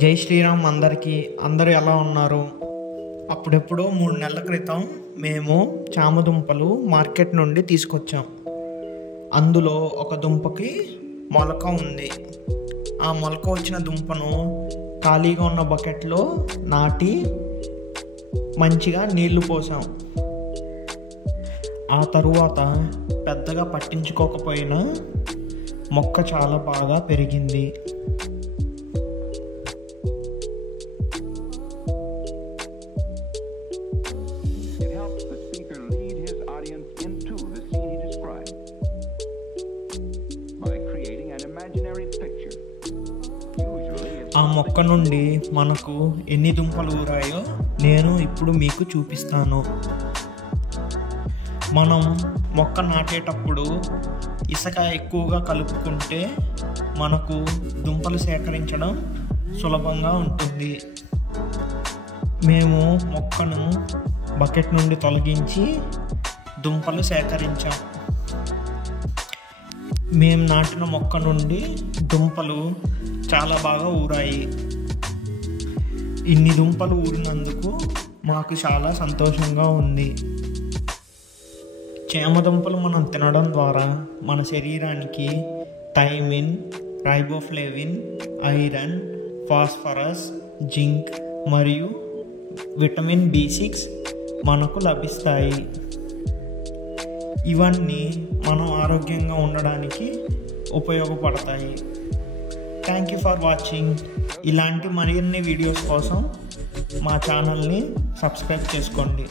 జై శ్రీరామ్ అందరికీ. అందరూ ఎలా ఉన్నారు? అప్పుడెప్పుడు 3 నెలల క్రితం మేము చామదుంపలు మార్కెట్ నుండి తీసుకొచ్చాం. అందులో ఒక దుంపకి మొలక ఉంది. ఆ మొలక వచ్చిన దుంపను ఖాళీగా ఉన్న బకెట్లో నాటి మంచిగా నీళ్లు పోసాం. ఆ తరువాత పెద్దగా పట్టించుకోకపోయినా మొక్క చాలా బాగా పెరిగింది. ఆ మొక్క నుండి మనకు ఎన్ని దుంపలు ఊరాయో నేను ఇప్పుడు మీకు చూపిస్తాను. మనం మొక్క నాటేటప్పుడు ఇసుక ఎక్కువగా కలుపుకుంటే మనకు దుంపలు సేకరించడం సులభంగా ఉంటుంది. మేము మొక్కను బకెట్ నుండి తొలగించి దుంపలు సేకరించాం. మేము నాటిన మొక్క నుండి దుంపలు చాలా బాగా ఊరాయి. ఇన్ని దుంపలు ఊరినందుకు మాకు చాలా సంతోషంగా ఉంది. చామదుంపలు మనం తినడం ద్వారా మన శరీరానికి thiamine, riboflavin, iron, phosphorus, zinc మరియు విటమిన్ B6 మనకు లభిస్తాయి. ఇవన్నీ మనం ఆరోగ్యంగా ఉండడానికి ఉపయోగపడతాయి. Thank you for watching. ఇలాంటి మరిన్ని వీడియోస్ కోసం మా ఛానల్ని సబ్స్క్రైబ్ చేసుకోండి.